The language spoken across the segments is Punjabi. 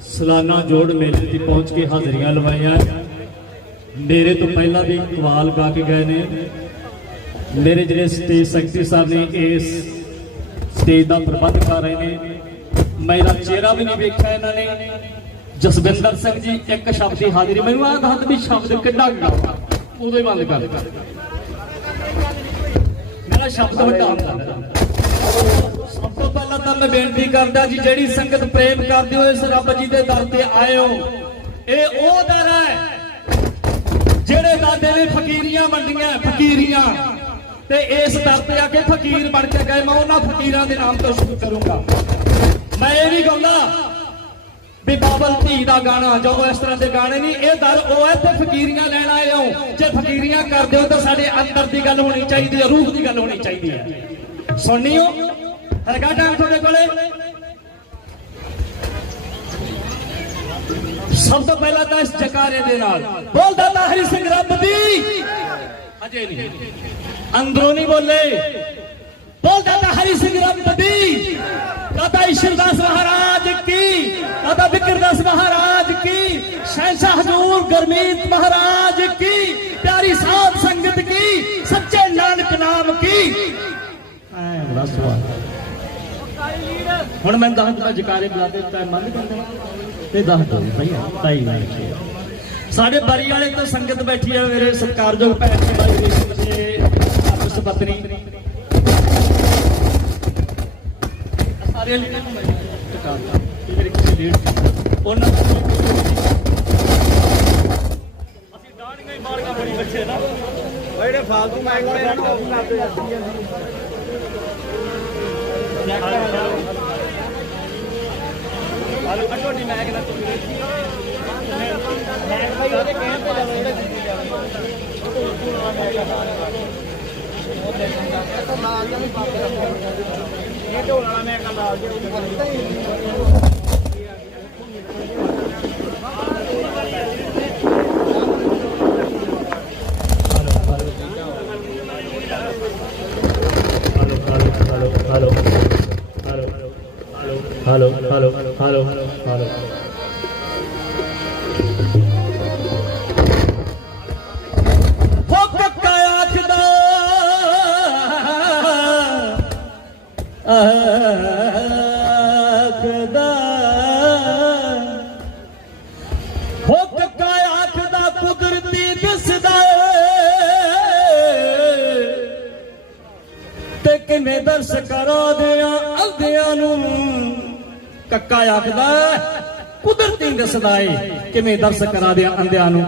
ਸਾਲਾਨਾ ਜੋੜ ਮੇਲੇ ਦੀ ਪਹੁੰਚ ਕੇ ਹਾਜ਼ਰੀਆਂ ਲਵਾਈਆਂ। ਮੇਰੇ ਤੋਂ ਪਹਿਲਾਂ ਵੀ ਕਵਾਲ ਗਾ ਕੇ ਗਏ ਨੇ। ਮੇਰੇ ਜਿਹੜੇ ਸਟੇਜ ਸੈਕਟਰੀ ਸਾਹਿਬ ਨੇ, ਇਸ ਸਟੇਜ ਦਾ ਪ੍ਰਬੰਧ ਕਰ ਰਹੇ ਨੇ। ਮੇਰਾ ਚਿਹਰਾ ਵੀ ਨਹੀਂ ਵੇਖਿਆ ਇਹਨਾਂ ਨੇ। ਜਸਵਿੰਦਰ ਸਿੰਘ ਜੀ, ਇੱਕ ਸ਼ਬਦ ਦੀ ਹਾਜ਼ਰੀ। ਮੈਨੂੰ ਆਹ ਦੱਸ ਵੀ ਸ਼ਬਦ ਕਿੱਡਾ ਗਾ। ਉਦੋਂ ਹੀ ਬੰਦ ਕਰ। ਮੇਰਾ ਸ਼ਬਦ ਵੱਡਾ ਸਭ ਤੋਂ ਤਾਂ ਮੈਂ ਬੇਨਤੀ ਕਰਦਾ ਜੀ, ਜਿਹੜੀ ਸੰਗਤ ਪ੍ਰੇਮ ਕਰਦੇ ਹੋ ਇਸ ਰੱਬ ਜੀ ਦੇ ਦਰ ਤੇ ਆਏ ਹੋ, ਇਹ ਉਹ ਦਰ ਹੈ ਜਿਹੜੇ ਦਾਦੇ ਨੇ ਫਕੀਰੀਆਂ ਵੰਡੀਆਂ, ਫਕੀਰੀਆਂ। ਤੇ ਇਸ ਦਰ ਤੇ ਆ ਕੇ ਫਕੀਰ ਬਣ ਕੇ ਗਏ, ਮੈਂ ਉਹਨਾਂ ਫਕੀਰਾਂ ਦੇ ਨਾਮ ਤੋਂ ਸ਼ੁਰੂ ਕਰੂੰਗਾ। ਮੈਂ ਇਹ ਨਹੀਂ ਕਹਿੰਦਾ ਵੀ ਬਾਬਲ ਧੀ ਦਾ ਗਾਣਾ, ਜੋ ਇਸ ਤਰ੍ਹਾਂ ਦੇ ਗਾਣੇ ਨਹੀਂ ਇਹ ਦਰ ਉਹ ਹੈ ਤੇ ਫਕੀਰੀਆਂ ਲੈਣ ਆਏ ਹੋ। ਜੇ ਫਕੀਰੀਆਂ ਕਰਦੇ ਹੋ ਤਾਂ ਸਾਡੇ ਅੰਦਰ ਦੀ ਗੱਲ ਹੋਣੀ ਚਾਹੀਦੀ ਹੈ, ਰੂਹ ਦੀ ਗੱਲ ਹੋਣੀ ਚਾਹੀਦੀ ਹੈ। ਸੁਣਨੀ ਹੈਗਾ ਟਾਈਮ ਤੁਹਾਡੇ ਕੋਲੇ ਸਭ ਤੋਂ ਪਹਿਲਾਂ ਤਾਂ ਇਸ ਜਕਾਰੇ ਦੇ ਨਾਲ ਬੋਲਦਾ ਤਾਂ ਹਰੀ ਸਿੰਘ ਰੱਬ ਦੀ। ਅਜੇ ਨਹੀਂ ਅੰਦਰੋਂ ਨਹੀਂ ਬੋਲੇ। ਬੋਲਦਾ ਤਾਂ ਹਰੀ ਸਿੰਘ ਰੱਬ ਦੀ। ਕਹਤਾ ਈਸ਼ਰਦਾਸ ਮਹਾਰਾਜ ਕੀ। ਕਹਤਾ ਵਿਕਰਦਾਸ ਮਹਾਰਾਜ ਕੀ। ਸ਼ਹਿਨशाह ਹਜ਼ੂਰ ਗੁਰਮੀਤ ਮਹਾਰਾਜ ਕੀ। ਪਿਆਰੀ ਸਾਧ ਸੰਗਤ ਕੀ। ਸੱਚੇ ਨਾਨਕ ਨਾਮ ਕੀ। ਐ ਬੜਾ ਸਵਾਲ। ਹੁਣ ਮੈਂ ਦੱਸ ਦਿੱਤਾ ਜਕਾਰੇ ਬੁਲਾਦੇ ਟਾਈਮ ਬੰਦ ਕਰ ਦੇਣਾ ਤੇ ਦੱਸ ਦੋ ਭਾਈ ਤਾਈ ਨਹੀਂ ਸਾਡੇ ਬਰੀ ਵਾਲੇ ਤੋਂ ਸੰਗਤ ਬੈਠੀ ਆ ਮੇਰੇ ਸਤਿਕਾਰਯੋਗ ਭੈਣ ਜੀ ਬਾਈ ਜੀ ਆਪਸ ਪਤਨੀ ਸਾਰੇ ਨੂੰ ਮੈਂ ਕਰਦਾ। ਇਹ ਮੇਰੇ ਕਿਸੇ ਲੀਡਰ ਉਹਨਾਂ ਦਾ ਅਸੀਂ ਦਾੜੀਆਂ ਹੀ ਮਾਰੀਆਂ ਬੜੀ ਬੱਚੇ ਨਾ। ਜਿਹੜੇ ਫਾਲਤੂ ਮੈਂ ਕਿਹਨਾਂ ਕੋਈ ਮੈਂ ਭਾਈ ਉਹਦੇ ਕਹਿਣ ਤੇ ਜਾਵਾਂ ਇਹਦਾ ਜਿੱਤੇ ਜਾਵਾਂ ਉਹ ਕੋਲ ਆ ਗਿਆ ਉਹ ਦੇ ਦਿੰਦਾ ਤਾਂ ਨਾਲ ਦਾ ਵੀ ਬਾਪ ਦਾ ਇਹ ਢੋਲ ਵਾਲਾ ਮੈਂ ਕੱਲ ਆ ਗਿਆ ਉਹ ਪਤਾ ਹੀ ਨਹੀਂ Hello. હાલો હાલો હાલો હાલો ਆਖਦਾ ਕੁਦਰਤੀ ਦਿਸਦਾ ਏ, ਕਿਵੇਂ ਦਰਸ ਕਰਾ ਦਿਆਂ ਅੰਧਿਆਂ ਨੂੰ।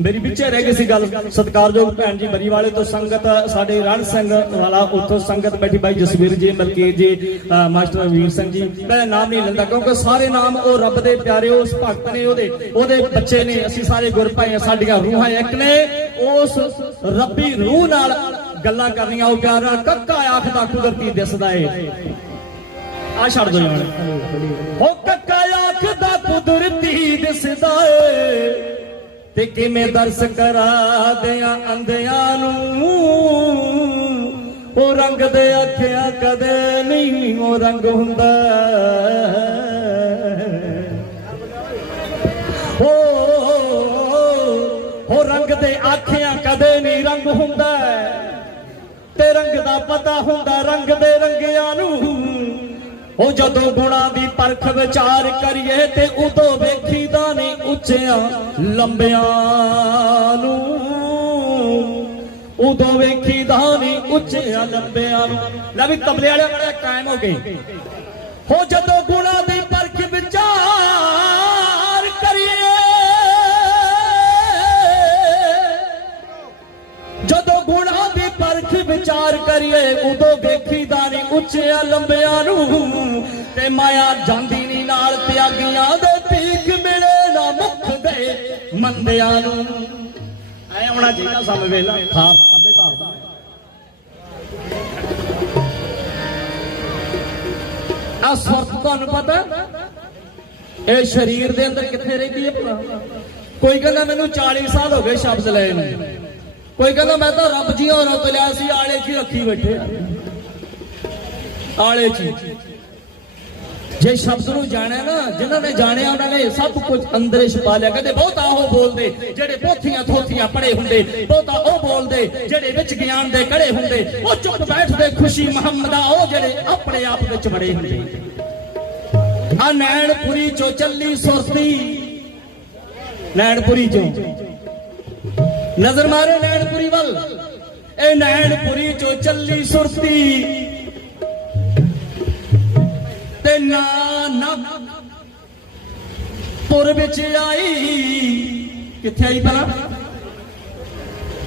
ਮੇਰੀ ਵਿੱਚੇ ਰਹਿ ਗਈ ਸੀ ਗੱਲ, ਸਤਿਕਾਰਯੋਗ ਭੈਣ ਜੀ ਬਰੀ ਵਾਲੇ ਤੋਂ ਸੰਗਤ, ਸਾਡੇ ਰਣ ਸਿੰਘ ਵਾਲਾ ਉੱਥੋਂ ਸੰਗਤ ਬੈਠੀ ਬਾਈ ਜਸਵੀਰ ਜੀ ਮਲਕੀਤ ਜੀ ਮਾਸਟਰ ਵੀਰ ਸਿੰਘ ਜੀ। ਮੈਂ ਨਾਮ ਨਹੀਂ ਲੈਂਦਾ, ਕਿਉਂਕਿ ਸਾਰੇ ਨਾਮ ਉਹ ਰੱਬ ਦੇ ਪਿਆਰੇ, ਉਸ ਭਗਤ ਨੇ ਉਹਦੇ ਉਹਦੇ ਬੱਚੇ ਨੇ, ਅਸੀਂ ਸਾਰੇ ਗੁਰ ਸਾਡੀਆਂ ਰੂਹਾਂ ਇੱਕ ਨੇ, ਉਸ ਰੱਬੀ ਰੂਹ ਨਾਲ ਗੱਲਾਂ ਕਰਨੀਆਂ ਉਹ ਪਿਆਰ ਨਾਲ ਕੱਕਾ ਆਖਦਾ, ਕੁਦਰਤੀ ਦਿਸਦਾ ਏ। ਆ ਛੱਡ ਦੋ ਯਾਰ। ਹੋ ਕੱਕਾ ਆਖਦਾ, ਕੁਦਰਤੀ ਦਿਸਦਾ ਏ। ਤੇ ਕਿਵੇਂ ਦਰਸ ਕਰਾ ਦਿਆਂ ਅੰਧਿਆਂ ਨੂੰ? ਉਹ ਰੰਗ ਦੇ ਅੱਖਿਆਂ ਕਦੇ ਨਹੀਂ ਉਹ ਰੰਗ ਹੁੰਦਾ। ਹੋ ਰੰਗ ਦੇ ਆਖਿਆਂ ਕਦੇ ਨਹੀਂ ਰੰਗ ਹੁੰਦਾ। ਤੇ ਰੰਗ ਦਾ ਪਤਾ ਹੁੰਦਾ ਰੰਗ ਦੇ ਰੰਗਿਆਂ ਨੂੰ। ਉਹ ਜਦੋਂ ਗੁਣਾ ਦੀ ਪਰਖ ਵਿਚਾਰ ਕਰੀਏ ਤੇ ਉਦੋਂ ਵੇਖੀਦਾ ਨਹੀਂ ਉੱਚਿਆਂ ਲੰਬਿਆਂ ਨੂੰ। ਉਦੋਂ ਵੇਖੀਦਾ ਨਹੀਂ ਉੱਚਿਆਂ ਲੰਬਿਆਂ ਨੂੰ। ਲੈ ਵੀ ਤਬਲੇ ਵਾਲੇ ਬੜੇ ਕਾਇਮ ਹੋ ਗਏ। ਹੋ ਜਦੋਂ ਗੁਣਾ ਦੀ ਵਿਚਾਰ ਕਰੀਏ ਉਦੋਂ ਵੇਖੀਦਾ ਨਹੀਂ ਉੱਚਿਆਂ ਲੰਬਿਆਂ ਨੂੰ। ਤੇ ਮਾਇਆ ਜਾਂਦੀ ਨਹੀਂ ਨਾਲ ਤਿਆਗੀਆਂ ਦੇ ਭੀਖ ਮਿਲੇ ਨਾ ਮੁਖ ਦੇ ਮੰਦਿਆਂ ਨੂੰ। ਐ ਆਉਣਾ ਚਾਹੀਦਾ ਸਭ ਵੇਲਾ। ਥਾਪ ਪੱਲੇ ਧਾਰਦਾ ਆ ਤੁਹਾਨੂੰ ਪਤਾ? ਇਹ ਸਰੀਰ ਦੇ ਅੰਦਰ ਕਿੱਥੇ ਰਹਿੰਦੀ ਹੈ ਭਲਾ? ਕੋਈ ਕਹਿੰਦਾ ਮੈਨੂੰ 40 ਸਾਲ ਹੋ ਗਏ ਸ਼ਬਦ ਲਏ ਨੂੰ। ਕੋਈ ਕਹਿੰਦਾ ਮੈਂ ਤਾਂ ਰੱਬ ਜੀ ਹੋਰਾਂ ਤੋਂ ਲਿਆ ਸੀ, ਆਲੇ 'ਚ ਰੱਖੀ ਬੈਠੇ। ਆਲੇ 'ਚ ਜੇ ਸ਼ਬਦ ਨੂੰ ਜਾਣਿਆ ਨਾ, ਜਿਨ੍ਹਾਂ ਨੇ ਜਾਣਿਆ ਉਹਨਾਂ ਨੇ ਸਭ ਕੁਝ ਅੰਦਰੇ ਛਪਾ ਲਿਆ। ਕਹਿੰਦੇ ਬਹੁਤਾ ਉਹ ਬੋਲਦੇ, ਜਿਹੜੇ ਪੋਥੀਆਂ ਥੋਥੀਆਂ ਪੜੇ ਹੁੰਦੇ, ਬਹੁਤਾ ਉਹ ਬੋਲਦੇ, ਜਿਹੜੇ ਵਿੱਚ ਗਿਆਨ ਦੇ ਕੜੇ ਹੁੰਦੇ, ਉਹ ਚੁੱਪ ਬੈਠਦੇ ਖੁਸ਼ੀ ਮੁਹੰਮਦਾ ਉਹ ਜਿਹੜੇ ਆਪਣੇ ਆਪ ਵਿੱਚ ਬੜੇ ਹੁੰਦੇ। ਆ ਨੈਣਪੁਰੀ ਚੋਂ ਚੱਲੀ ਸੁਰਤੀ। ਨੈਣਪੁਰੀ ਚੋਂ। ਨਜ਼ਰ ਮਾਰੇ ਨੈਣਪੁਰੀ ਵੱਲ। ਇਹ ਨੈਣਪੁਰੀ ਚੋਂ ਚੱਲੀ ਸੁਰਤੀ। ਤੇ ਨਾ ਨਾ। ਪੁਰ ਵਿੱਚ ਆਈ। ਕਿੱਥੇ ਆਈ ਭਲਾ?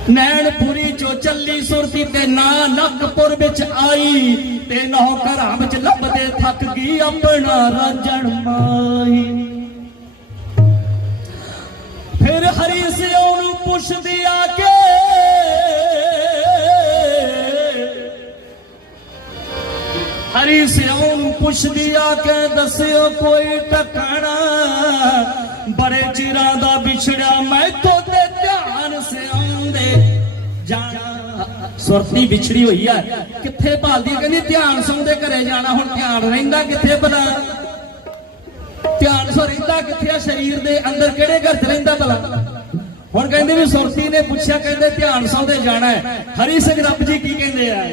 ਨੈਣਪੁਰੀ ਚੋਂ ਚੱਲੀ ਸੁਰਤੀ ਤੇ ਨਾ ਨਕਪੁਰ ਵਿੱਚ ਆਈ। ਤੇ ਨੌ ਘਰਾਂ ਵਿੱਚ ਲੱਭਦੇ ਥੱਕ ਗਈ ਆਪਣਾ ਰਾਜਣ ਮਾਈ। ਪੁੱਛਦੀ ਆ ਕੇ। ਹਰੀ ਸਿਓ ਪੁੱਛਦੀ ਆ ਕੇ, ਦੱਸਿਓ ਕੋਈ ਟਕਣਾ ਬੜੇ ਚਿਰਾਂ ਦਾ ਵਿਛੜਿਆ ਮੈਂ ਤੋਂ ਤੇ ਧਿਆਨ ਸਿਆਉਂਦੇ ਜਾਣਾ, ਸੁਰਤੀ ਵਿਛੜੀ ਹੋਈ ਆ। ਕਿੱਥੇ ਭਾਲਦੀ ਕਹਿੰਦੀ ਧਿਆਨ ਸੌਂਦੇ ਘਰੇ ਜਾਣਾ, ਹੁਣ ਧਿਆਨ ਰਹਿੰਦਾ ਕਿੱਥੇ ਭਲਾ? ਧਿਆਨ ਸੋ ਰਹਿੰਦਾ ਕਿੱਥੇ ਆ? ਸਰੀਰ ਦੇ ਅੰਦਰ ਕਿਹੜੇ ਘਰ ਰਹਿੰਦਾ ਭਲਾ? ਹੁਣ ਕਹਿੰਦੇ ਵੀ ਸੁਰਤੀ ਨੇ ਪੁੱਛਿਆ, ਕਹਿੰਦੇ ਧਿਆਨ ਸੌਂਦੇ ਜਾਣਾ ਹੈ। ਹਰੀ ਸਿੰਘ ਰੱਬ ਜੀ ਕੀ ਕਹਿੰਦੇ ਆ?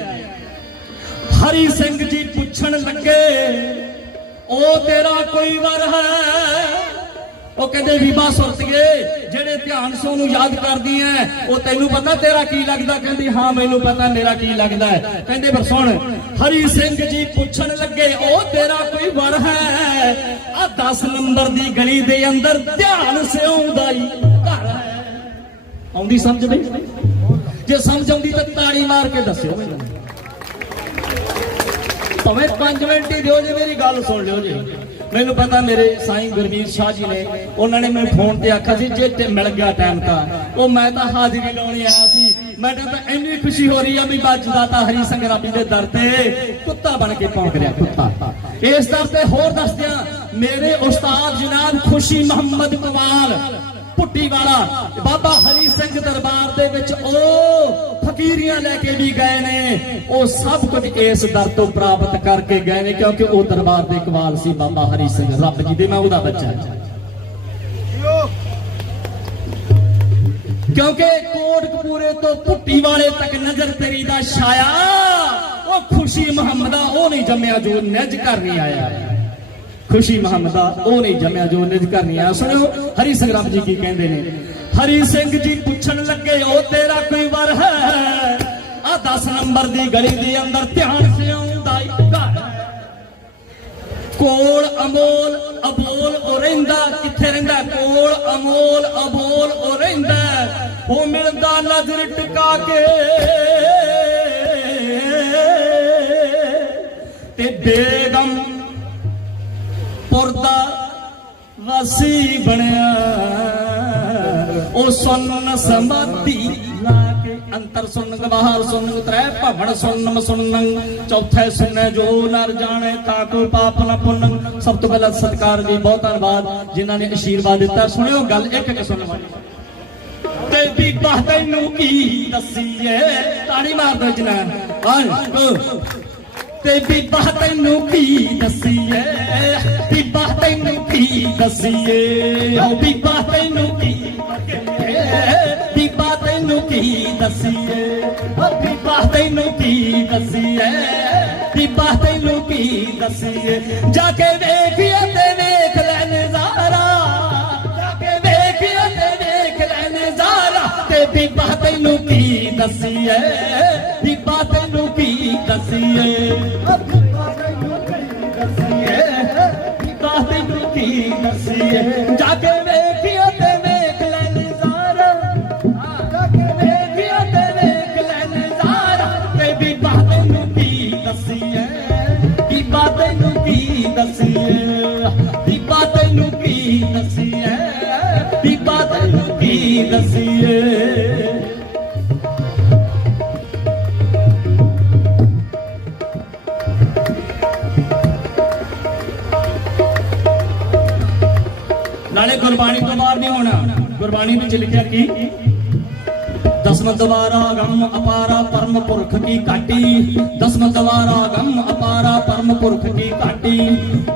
ਹਰੀ ਸਿੰਘ ਜੀ ਪੁੱਛਣ ਲੱਗੇ, ਉਹ ਤੇਰਾ ਕੋਈ ਵਰ ਹੈ? ਉਹ ਕਹਿੰਦੇ, ਬੀਬਾ ਸੁਰਤੀਏ, ਜਿਹੜੇ ਧਿਆਨ ਸੋ ਨੂੰ ਯਾਦ ਕਰਦੀ ਐ, ਉਹ ਤੈਨੂੰ ਪਤਾ ਤੇਰਾ ਕੀ ਲੱਗਦਾ? ਕਹਿੰਦੀ, ਹਾਂ, ਮੈਨੂੰ ਪਤਾ ਮੇਰਾ ਕੀ ਲੱਗਦਾ ਹੈ। ਕਹਿੰਦੇ ਪਰ ਸੁਣ, ਹਰੀ ਸਿੰਘ ਜੀ ਪੁੱਛਣ ਲੱਗੇ, ਉਹ ਤੇਰਾ ਕੋਈ ਵਰ ਹੈ? ਆ 10 ਨੰਬਰ ਦੀ ਗਲੀ ਦੇ ਅੰਦਰ ਧਿਆਨ ਸਿਉਂਦਾ ਹੀ ਘਰ ਹੈ ਆਉਂਦੀ ਸਮਝ ਬਈ ਜੇ ਸਮਝ ਆਉਂਦੀ ਤਾਂ ਤਾੜੀ ਮਾਰ ਕੇ ਦੱਸਿਓ ਮੈਨੂੰ। ਭਾਵੇਂ 5 ਮਿੰਟ ਹੀ ਦਿਓ ਜੇ ਮੇਰੀ ਗੱਲ ਸੁਣ ਲਿਓ ਜੀ। ਮੈਨੂੰ ਪਤਾ ਮੇਰੇ ਸਾਈਂ ਗੁਰਮੀਤ ਸ਼ਾਹ ਜੀ ਨੇ, ਉਹਨਾਂ ਨੇ ਮੈਨੂੰ ਫੋਨ ਤੇ ਆਖਿਆ ਸੀ, ਜੇ ਤੇ ਮਿਲ ਗਿਆ ਟਾਈਮ ਤਾਂ। ਉਹ ਮੈਂ ਤਾਂ ਹਾਜ਼ਰੀ ਲਾਉਣੀ ਆਇਆ ਸੀ। ਮੈਨੂੰ ਤਾਂ ਇੰਨੀ ਖੁਸ਼ੀ ਹੋ ਰਹੀ ਆ ਵੀ ਵੱਜਦਾ ਤਾਂ ਹਰੀ ਸਿੰਘ ਰਾਬੀ ਦੇ ਦਰ ਤੇ ਕੁੱਤਾ ਬਣ ਕੇ ਭੌਂਕ ਰਿਹਾ, ਕੁੱਤਾ। ਇਸ ਦਰ ਤੇ ਹੋਰ ਦੱਸਦਿਆਂ, ਮੇਰੇ ਉਸਤਾਦ ਜਨਾਬ ਖੁਸ਼ੀ ਮੁਹੰਮਦ ਕਮਾਲ ਭੁੱਟੀ ਵਾਲਾ ਬਾਬਾ ਹਰੀ ਸਿੰਘ ਦਰਬਾਰ ਦੇ ਵਿੱਚ ਉਹ ਫਕੀਰੀਆਂ ਲੈ ਕੇ ਵੀ ਗਏ ਨੇ। ਉਹ ਸਭ ਕੁਝ ਇਸ ਦਰ ਤੋਂ ਪ੍ਰਾਪਤ ਕਰਕੇ ਗਏ ਨੇ ਕਿਉਂਕਿ ਉਹ ਦਰਬਾਰ ਦੇ ਇਕਬਾਲ ਸੀ ਬਾਬਾ ਹਰੀ ਸਿੰਘ। ਰੱਬ ਜੀ ਦੇ, ਮੈਂ ਉਹਦਾ ਬੱਚਾ ਕਿਉਂਕਿ ਕੋਟਕਪੂਰੇ ਤੋਂ ਭੁੱਟੀ ਵਾਲੇ ਤੱਕ ਨਜ਼ਰ ਤੇਰੀ ਦਾ ਛਾਇਆ, ਉਹ ਖੁਸ਼ੀ ਮੁਹੰਮਦਾ ਉਹ ਨਹੀਂ ਜੰਮਿਆ ਜੋ ਨਿਜ ਘਰ ਨਹੀਂ ਆਇਆ। ਖੁਸ਼ੀ ਮੁਹੰਮਦਾ ਉਹ ਨਹੀਂ ਜੰਮਿਆ ਜੋ ਨਿਜ ਘਰ ਨਹੀਂ ਆਇਆ। ਸੁਣਿਓ, ਹਰੀ ਸਿੰਘ ਰੱਬ ਜੀ ਕੀ ਕਹਿੰਦੇ ਨੇ? ਹਰੀ ਸਿੰਘ ਜੀ ਪੁੱਛਣ ਲੱਗੇ, ਉਹ ਤੇਰਾ ਕੋਈ ਵਰ ਹੈ? ਆ 10 ਨੰਬਰ ਦੀ ਗਲੀ ਦੇ ਅੰਦਰ ਧਿਆਨ ਸਿਆਉਂਦਾ ਇੱਕ ਘਰ। ਕੋਲ ਅਮੋਲ, ਅਬੋਲ ਉਹ ਰਹਿੰਦਾ। ਕਿੱਥੇ ਰਹਿੰਦਾ? ਕੋਲ ਅਮੋਲ, ਅਬੋਲ ਉਹ ਰਹਿੰਦਾ। ਉਹ ਮਿਲਦਾ ਨਜ਼ਰ ਟਿਕਾ ਕੇ। ਤੇ ਬੇਗਮ ਪੁਰਦਾ ਵਾਸੀ ਬਣਿਆ। ਉਹ ਸੁਣਨ ਸਮਾਧੀ ਲਾ ਕੇ ਅੰਤਰ ਸੁਣਨ ਬਾਹਰ ਸੁਣਨ ਤ੍ਰੈ ਭਵਨ ਸੁਣਨ ਸੁਣਨ ਚੌਥੇ ਸੁਣਨੇ ਜੋ ਨਰ ਜਾਣੇ ਤਾਂ ਕੋ ਪਾਪ ਨਾ ਪੁੰਨ। ਸਭ ਤੋਂ ਪਹਿਲਾਂ ਸਤਿਕਾਰ ਜੀ, ਬਹੁਤ ਧੰਨਵਾਦ ਜਿਨ੍ਹਾਂ ਨੇ ਅਸ਼ੀਰਵਾਦ ਦਿੱਤਾ। ਸੁਣਿਓ ਗੱਲ, ਇੱਕ ਇੱਕ ਸੁਣਨ ਤੇ ਬੀਬਾ ਤੈਨੂੰ ਕੀ ਦੱਸੀਏ? ਤਾੜੀ ਮਾਰ ਦੋ ਜਨਾ ਹਾਂ ਤੇ ਬੀਬਾ ਤੈਨੂੰ ਕੀ ਦੱਸੀਏ? ਬੀਬਾ ਤੈਨੂੰ ਕੀ ਦੱਸੀਏ? ਓ ਬੀਬਾ ਤੈਨੂੰ ਕੀ ਬੀਬਾ ਤੈਨੂੰ ਕੀ ਦੱਸੀਏ? ਓ ਬੀਬਾ ਤੈਨੂੰ ਕੀ ਦੱਸੀਏ? ਬੀਬਾ ਤੈਨੂੰ ਕੀ ਦੱਸੀਏ? ਜਾ ਕੇ ਵੇਖੀਏ ਤੇ ਵੇਖ ਲੈ ਨਜ਼ਾਰਾ। ਜਾ ਕੇ ਵੇਖੀਏ ਤੇ ਵੇਖ ਲੈ ਨਜ਼ਾਰਾ। ਤੇ ਬੀਬਾ ਤੈਨੂੰ ਕੀ ਦੱਸੀਏ? ਤੈਨੂੰ ਕੀ ਦੱਸੀਏ? ਓ ਬੀਬਾ ਤੈਨੂੰ ਕੀ ਦੱਸੀਏ? ਜਾ ਕੇ ਵੇਖੀਏ ਤੇ ਵੇਖ ਲੈ ਨਜ਼ਾਰਾ। ਜਾ ਕੇ ਵੇਖੀਏ ਤੇ ਵੇਖ ਲੈ ਨਜ਼ਾਰਾ। ਤੇ ਬੀਬਾ ਤੈਨੂੰ ਕੀ ਦੱਸੀਏ? ਬੀਬਾ ਤੈਨੂੰ ਕੀ ਦੱਸੀਏ? ਬੀਬਾ ਤੈਨੂੰ ਕੀ ਦੱਸੀਏ? ਬੀਬਾ ਤੈਨੂੰ ਕੀ ਦੱਸੀਏ? ਗੁਰਬਾਣੀ ਤੋਂ ਬਾਹਰ ਨਹੀਂ ਹੋਣਾ। ਗੁਰਬਾਣੀ ਵਿੱਚ ਲਿਖਿਆ ਕੀ? ਦਸਮ ਦਵਾਰਾ ਗਮ ਅਪਾਰਾ ਪਰਮ ਪੁਰਖ ਕੀ ਕਾਟੀ ਦਸਮ ਦਵਾਰਾ ਗਮ ਅਪਾਰਾ ਪਰਮ ਪੁਰਖ ਕੀ ਕਾਟੀ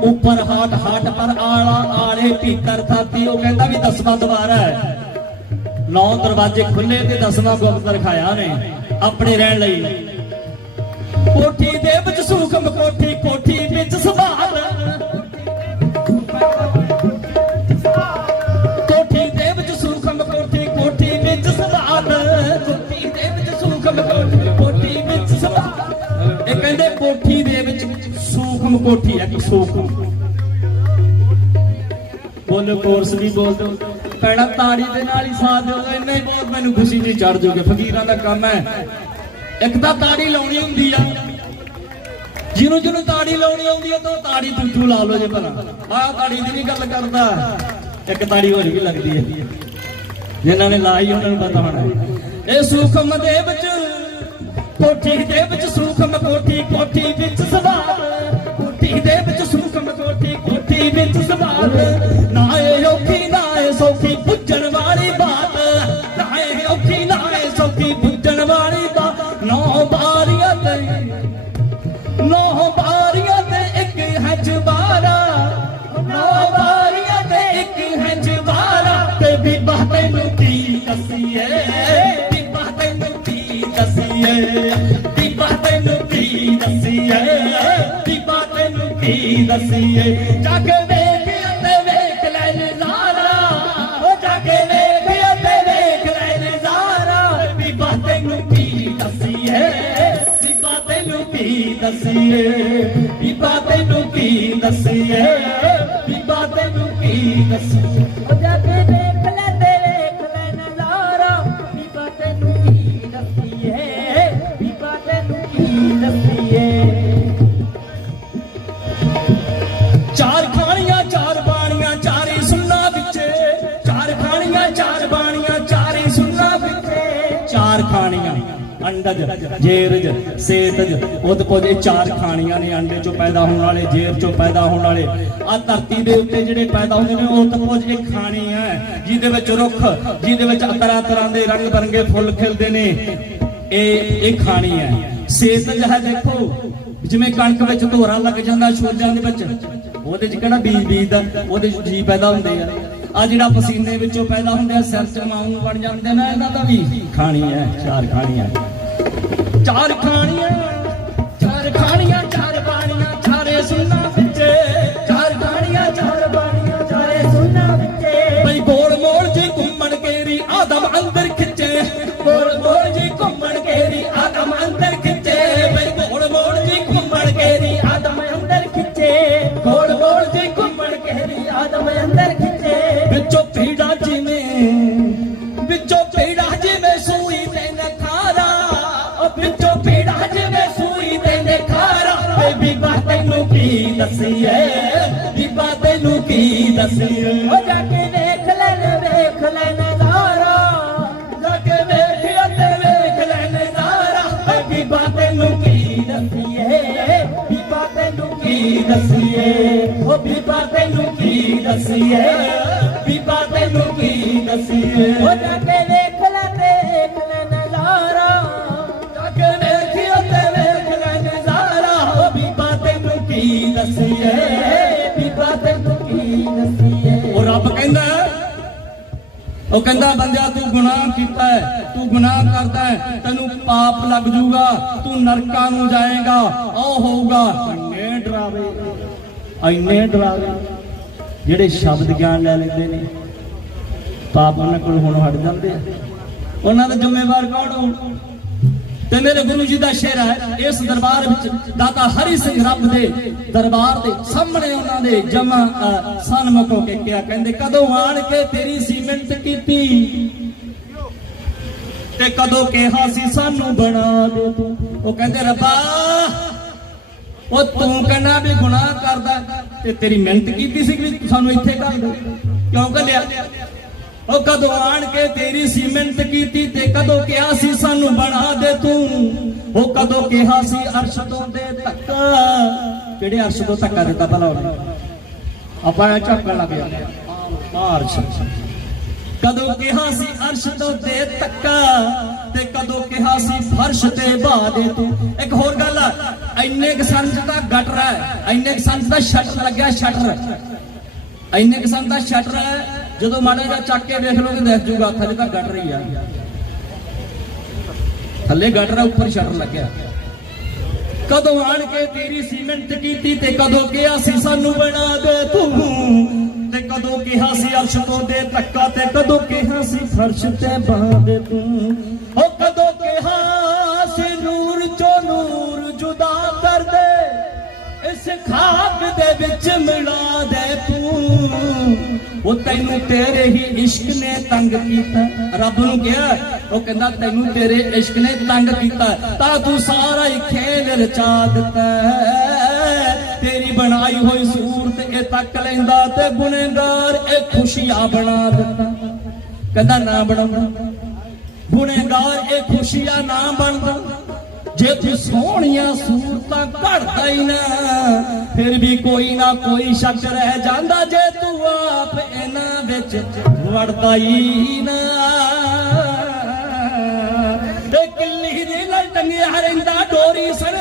ਉੱਪਰ ਹਾਟ ਹਾਟ ਪਰ ਆਲਾ ਆਲੇ ਭੀਤਰ ਥਾਤੀ ਉਹ ਕਹਿੰਦਾ ਵੀ ਦਸਵਾਂ ਦਵਾਰਾ ਹੈ। ਨੌ ਦਰਵਾਜ਼ੇ ਖੁੱਲੇ ਤੇ ਦਸਵਾਂ ਗੁਪਤ ਰਖਾਇਆ ਨੇ। ਆਪਣੇ ਰਹਿਣ ਲਈ। ਪੈਣਾ ਤਾੜੀ ਦੇ ਨਾਲ ਹੀ ਸਾਥ ਦਿਓ, ਇੰਨਾ ਹੀ ਬਹੁਤ ਮੈਨੂੰ ਖੁਸ਼ੀ ਜੀ ਚੜ ਜੂਗੇ ਫਕੀਰਾਂ ਦਾ ਕੰਮ ਹੈ। ਇੱਕ ਤਾਂ ਤਾੜੀ ਲਾਉਣੀ ਹੁੰਦੀ ਆ। ਜਿਹਨੂੰ ਜਿਹਨੂੰ ਤਾੜੀ ਲਾਉਣੀ ਆਉਂਦੀ ਆ, ਤਾਂ ਤਾੜੀ ਤੂੰ ਲਾ ਲਓ ਜੇ ਭਲਾ। ਆਹ ਤਾੜੀ ਦੀ ਨਹੀਂ ਗੱਲ ਕਰਦਾ। ਇੱਕ ਤਾੜੀ ਹੋਰ ਵੀ ਲੱਗਦੀ ਹੈ ਜਿਨ੍ਹਾਂ ਨੇ ਲਾਈ ਉਹਨਾਂ ਨੂੰ ਪਤਾ ਹੋਣਾ ਇਹ ਸੂਖਮ ਦੇ ਵਿੱਚ, ਕੋਠੀ ਦੇ ਵਿੱਚ ਸੂਖਮ ਕੋਠੀ ਕੋਠੀ ਵਿੱਚ ਸਵਾਲ ਕੋਠੀ ਦੇ ਵਿੱਚ ਸੂਖਮ ਕੋਠੀ ਕੋਠੀ ਵਿੱਚ ਸਵਾਲ ਨਾ ਇਹ ਔਖੀ ਦਸੀਏ ਬੀਬਾ ਤੈਨੂੰ ਕੀ ਦਸੀਏ? ਬੀਬਾ ਤੈਨੂੰ ਕੀ ਦਸੀਏ? ਜਾ ਵੇਖ ਅਤੇ ਵੇਖ ਲੈ ਨਜ਼ਾਰਾ ਉਹ ਜਾ ਵੇਖ ਅਤੇ ਵੇਖ ਲੈ ਨਜ਼ਾਰਾ ਬੀਬਾ ਤੈਨੂੰ ਕੀ ਦਸੀਏ? ਬੀਬਾ ਤੈਨੂੰ ਕੀ ਦਸੀਏ? ਬੀਬਾ ਤੈਨੂੰ ਕੀ ਦਸੀਏ? ਬੀਬਾ ਤੈਨੂੰ ਕੀ ਦਸੀਏ? ਉਹ ਜਾ ਕੇ ਅੰਡਜ ਜੇਰਜ, ਸੇਤਜ ਉਦਪੁਜ ਇਹ ਚਾਰ ਖਾਣੀਆਂ ਨੇ ਅੰਡੇ ਚੋਂ ਪੈਦਾ ਹੋਣ ਵਾਲੇ ਜੇਰ ਚੋਂ ਪੈਦਾ ਹੋਣ ਵਾਲੇ। ਆ ਧਰਤੀ ਦੇ ਉੱਤੇ ਜਿਹੜੇ ਪੈਦਾ ਹੁੰਦੇ ਨੇ ਉਦਪੁਜ ਇਹ ਖਾਣੀ ਹੈ, ਜਿਹਦੇ ਵਿੱਚ ਰੁੱਖ, ਜਿਹਦੇ ਵਿੱਚ ਤਰ੍ਹਾਂ ਤਰ੍ਹਾਂ ਦੇ ਰੰਗ ਬਰੰਗੇ ਫੁੱਲ ਖਿਲਦੇ ਨੇ। ਇਹ ਇਹ ਖਾਣੀ ਹੈ। ਸੇਤਜ ਹੈ ਦੇਖੋ, ਜਿਵੇਂ ਕਣਕ ਵਿੱਚ ਢੋਰਾ ਲੱਗ ਜਾਂਦਾ ਛੋਜਾਂ ਦੇ ਵਿੱਚ, ਉਹਦੇ 'ਚ ਕਿਹੜਾ ਬੀਜ ਬੀਜਦਾ? ਉਹਦੇ 'ਚ ਜੀ ਪੈਦਾ ਹੁੰਦੇ ਆ। ਆ ਜਿਹੜਾ ਪਸੀਨੇ ਵਿੱਚੋਂ ਪੈਦਾ ਹੁੰਦਾ ਸਿਰ 'ਚ ਮਾਊਂ ਬਣ ਜਾਂਦੇ ਨੇ, ਇਹਨਾਂ ਦਾ ਵੀ ਖਾਣੀ ਹੈ, ਚਾਰ ਖਾਣੀ ਹੈ ਚਾਰ ਖਾਣੀਆਂ ਚਾਰ ਖਾਣੀਆਂ ਚਾਰ ਬਾਣੀਆਂ ਚਾਰੇ ਸੁੰਨਾ। ਵੇ ਬੀਬਾ ਤੈਨੂੰ ਕੀ ਦਸੀਏ? ਬੀਬਾ ਤੈਨੂੰ ਕੀ ਦਸੀਏ? ਉਹ ਜਾ ਕੇ ਦੇਖ ਲੈ ਵੇਖ ਲੈ ਨਜ਼ਾਰਾ ਜਾ ਕੇ ਵੇਖ ਅਤੇ ਵੇਖ ਲੈ ਨਜ਼ਾਰਾ ਵੇ ਬੀਬਾ ਤੈਨੂੰ ਕੀ ਦਸੀਏ? ਬੀਬਾ ਤੈਨੂੰ ਕੀ ਦਸੀਏ? ਉਹ ਬੀਬਾ ਤੈਨੂੰ ਕੀ ਦਸੀਏ? ਬੀਬਾ ਤੈਨੂੰ ਕੀ ਦਸੀਏ? ਉਹ ਜਾ ਕੇ ਉਹ ਕਹਿੰਦਾ, ਬੰਦਿਆ, ਤੂੰ ਗੁਨਾਹ ਕੀਤਾ ਹੈ, ਤੂੰ ਗੁਨਾਹ ਕਰਦਾ ਹੈ, ਤੈਨੂੰ ਪਾਪ ਲੱਗ ਜੂਗਾ, ਤੂੰ ਨਰਕਾਂ ਨੂੰ ਜਾਏਗਾ, ਉਹ ਹੋਊਗਾ। ਇੰਨੇ ਡਰਾਵੇ ਇੰਨੇ ਡਰਾਵੇ, ਜਿਹੜੇ ਸ਼ਬਦ ਗਿਆਨ ਲੈ ਲੈਂਦੇ ਨੇ, ਪਾਪ ਉਹਨਾਂ ਕੋਲ ਹੁਣ ਹਟ ਜਾਂਦੇ ਆ। ਉਹਨਾਂ ਦਾ ਜ਼ਿੰਮੇਵਾਰ ਕੌਣ ਹੋਊ? ਤੇ ਮੇਰੇ ਗੁਰੂ ਜੀ ਦਾ ਸ਼ੇਰ ਹੈ, ਇਸ ਦਰਬਾਰ ਵਿੱਚ ਦਾਤਾ ਹਰੀ ਸਿੰਘ ਰੱਬ ਦੇ ਦਰਬਾਰ ਦੇ ਸਾਹਮਣੇ ਉਹਨਾਂ ਦੇ ਜਮਾ ਸਨਮੁਖ ਕੇ ਕਿਹਾ ਕਹਿੰਦੇ, ਕਦੋਂ ਆਣ ਕੇ ਤੇਰੀ ਸੀਮੈਂਟ ਕੀਤੀ? ਤੇ ਕਦੋਂ ਕਿਹਾ ਸੀ, ਸਾਨੂੰ ਬਣਾ ਦੇ ਤੂੰ। ਉਹ ਕਹਿੰਦੇ, ਰੱਬਾ, ਉਹ ਤੂੰ ਕਹਿੰਦਾ ਵੀ ਗੁਨਾਹ ਕਰਦਾ ਤੇ ਤੇਰੀ ਮਿਹਨਤ ਕੀਤੀ ਸੀ ਵੀ ਸਾਨੂੰ ਇੱਥੇ ਕਰ ਦੇ? ਕਿਉਂ ਕੱਲਿਆ ਉਹ ਕਦੋਂ ਆਣ ਕੇ ਤੇਰੀ ਸੀਮੈਂਟ ਕੀਤੀ ਤੇ ਕਦੋਂ ਕਿਹਾ ਸੀ ਸਾਨੂੰ ਬਣਾ ਦੇ ਤੂੰ? ਉਹ ਕਦੋਂ ਕਿਹਾ ਸੀ ਅਰਸ਼ ਤੋਂ ਦੇ ਧੱਕਾ? ਕਿਹੜੇ ਅਰਸ਼ ਤੋਂ ਧੱਕਾ ਦਿੱਤਾ ਭਲਾ ਉਹਨੇ? ਆਪਾਂ ਝੱਕਣ ਲੱਗ ਗਿਆ ਮਾਰਚ ਕਦੋਂ ਕਿਹਾ ਸੀ ਅਰਸ਼ ਤੋਂ ਦੇ ਤੱਕਾ ਤੇ ਕਦੋਂ ਕਿਹਾ ਸੀ ਫਰਸ਼ ਤੇ ਬਹਾ ਦੇ ਤੂੰ? ਇੱਕ ਹੋਰ ਗੱਲ ਆ, ਇੰਨੇ ਕੁ ਸੰਚ ਦਾ ਗਟਰ ਹੈ ਇੰਨੇ ਕੁ ਸੰਚ ਦਾ ਸ਼ਟਰ ਲੱਗਿਆ ਸ਼ਟਰ ਇੰਨੇ ਕੁ ਸੰਚ ਦਾ ਸ਼ਟਰ ਹੈ ਜਦੋਂ ਮਾੜਾ ਜਿਹਾ ਚੱਕ ਕੇ ਵੇਖ ਲੋਗੇ ਦੇਖ ਜੂਗਾ, ਥੱਲੇ ਤਾਂ ਗਟਰ ਹੀ ਆ। ਥੱਲੇ ਗਟਰ ਆ, ਉੱਪਰ ਸ਼ਟਰ ਲੱਗਿਆ। ਕਦੋਂ ਆਣ ਕੇ ਤੇਰੀ ਸੀਮੈਂਟ ਕੀਤੀ ਤੇ ਕਦੋਂ ਕਿਹਾ ਸੀ ਸਾਨੂੰ ਬਣਾ ਦੇ ਤੂੰ? ਤੇ ਕਦੋਂ ਕਿਹਾ ਸੀ ਅਰਸ਼ ਤੋਂ ਦੇ ਤੱਕਾ ਤੇ ਕਦੋਂ ਕਿਹਾ ਸੀ ਫਰਸ਼ ਤੇ ਬਾਹ ਦੇ ਤੂੰ? ਉਹ ਕਦੋਂ ਕਿਹਾ ਸੀ ਨੂਰ ਚੋਂ ਨੂਰ ਜੁਦਾ ਕਰ ਦੇ? ਇਸ ਖਾਬ ਦੇ ਵਿੱਚ ਮਿਲਾ ਦੇ ਤੂੰ। ਉਹ ਤੈਨੂੰ ਤੇਰੇ ਹੀ ਇਸ਼ਕ ਨੇ ਤੰਗ ਕੀਤਾ। ਰੱਬ ਨੂੰ ਕਿਹਾ, ਉਹ ਕਹਿੰਦਾ, ਤੈਨੂੰ ਤੇਰੇ ਇਸ਼ਕ ਨੇ ਤੰਗ ਕੀਤਾ, ਤਾਂ ਤੂੰ ਸਾਰਾ ਹੀ ਖੇਲ ਰਚਾ ਦਿੱਤਾ ਤੇਰੀ ਬਣਾਈ ਹੋਈ ਸੂਰਤ ਇਹ ਤੱਕ ਲੈਂਦਾ ਤੇ ਗੁਨੇਗਾਰ ਇਹ ਖੁਸ਼ੀਆਂ ਬਣਾ ਦਿੱਤਾ। ਕਹਿੰਦਾ, ਨਾ ਬਣਾਉਂਦਾ। ਗੁਨੇਗਾਰ ਇਹ ਖੁਸ਼ੀਆਂ ਨਾ ਬਣਦਾ। ਜੇ ਤੂੰ ਸੋਹਣੀਆਂ ਸੂਰਤਾਂ ਘੜਦਾ ਹੀ ਨਾ, ਫਿਰ ਵੀ ਕੋਈ ਨਾ ਕੋਈ ਸ਼ੱਕ ਰਹਿ ਜਾਂਦਾ ਜੇ ਤੂੰ ਆਪ ਇਹਨਾਂ ਵਿੱਚ ਵੜਦਾ ਹੀ ਨਾ। ਤੇ ਕਿੱਲੀ ਦੇ ਨਾਲ ਟੰਗਿਆ ਰਹਿੰਦਾ ਡੋਰੀ ਸਣੇ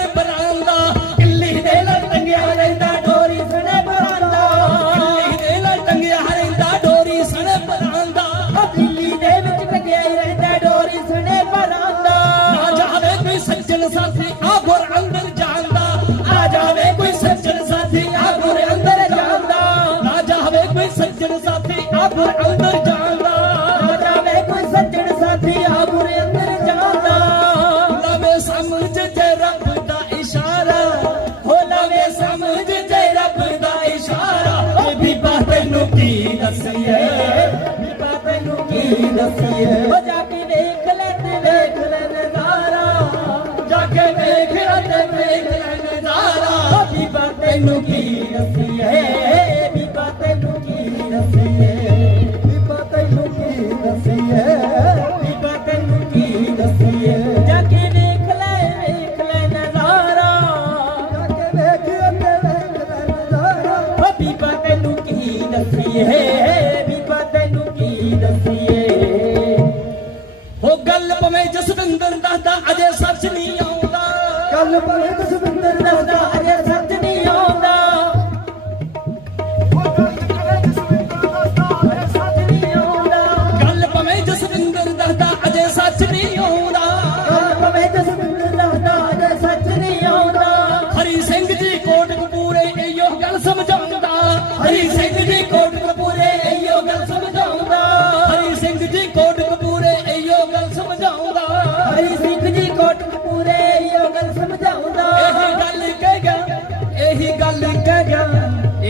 ਦੱਸੀਏ ਬੀਬਾ ਤੈਨੂੰ ਕੀ ਦੱਸੀਏ? ਉਹ ਜਾ ਕੇ ਦੇਖ ਲੈ ਤੇ ਵੇਖ ਲੈ ਨਜ਼ਾਰਾ ਜਾ ਕੇ ਵੇਖ ਅਤੇ ਵੇਖ ਲੈ ਨਜ਼ਾਰਾ ਬੀਬਾ ਤੈਨੂੰ ਕੀ ਦੱਸੀਏ?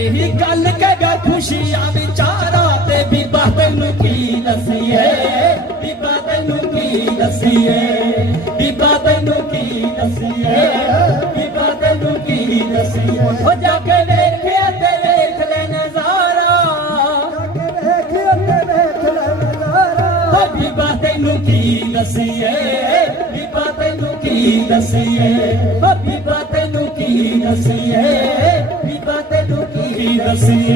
ਇਹੀ ਗੱਲ ਕਹਿ ਖੁਸ਼ੀਆਂ ਵਿਚਾਰਾ ਤੇ ਬੀਬਾ ਤੈਨੂੰ ਕੀ ਦਸੀਏ? ਬੀਬਾ ਤੈਨੂੰ ਕੀ ਦਸੀਏ? ਬੀਬਾ ਤੈਨੂੰ ਕੀ ਦਸੀਏ? ਬੀਬਾ ਤੈਨੂੰ ਕੀ ਦਸੀਏ? ਹੋ ਜਾ ਕੇ ਵੇਖਿਆ ਤੇ ਵੇਖ ਲੈ ਨਜ਼ਾਰਾ। ਜਾ ਬੀਬਾ ਤੈਨੂੰ ਕੀ ਦਸੀਏ? ਬੀਬਾ ਤੈਨੂੰ ਕੀ ਦਸੀਏ? ਓ ਬੀਬਾ ਤੈਨੂੰ ਕੀ ਦਸੀਏ? ਕੀ ਦਸੀਏ।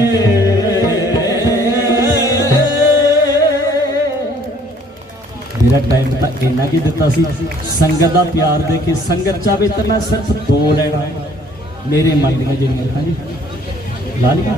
ਮੇਰਾ ਟਾਈਮ ਤਾਂ ਇੰਨਾ ਕੀ ਦਿੱਤਾ ਸੀ। ਸੰਗਤ ਦਾ ਪਿਆਰ ਦੇ ਕੇ ਸੰਗਤ ਚਾਵੇ ਤਾਂ ਮੈਂ ਸਿਰਫ ਦੋ ਲੈਣਾ ਮੇਰੇ ਮਨ ਦੀਆਂ ਜਿਹੜੀਆਂ ਹਾਂਜੀ ਲਾ ਲਿਆ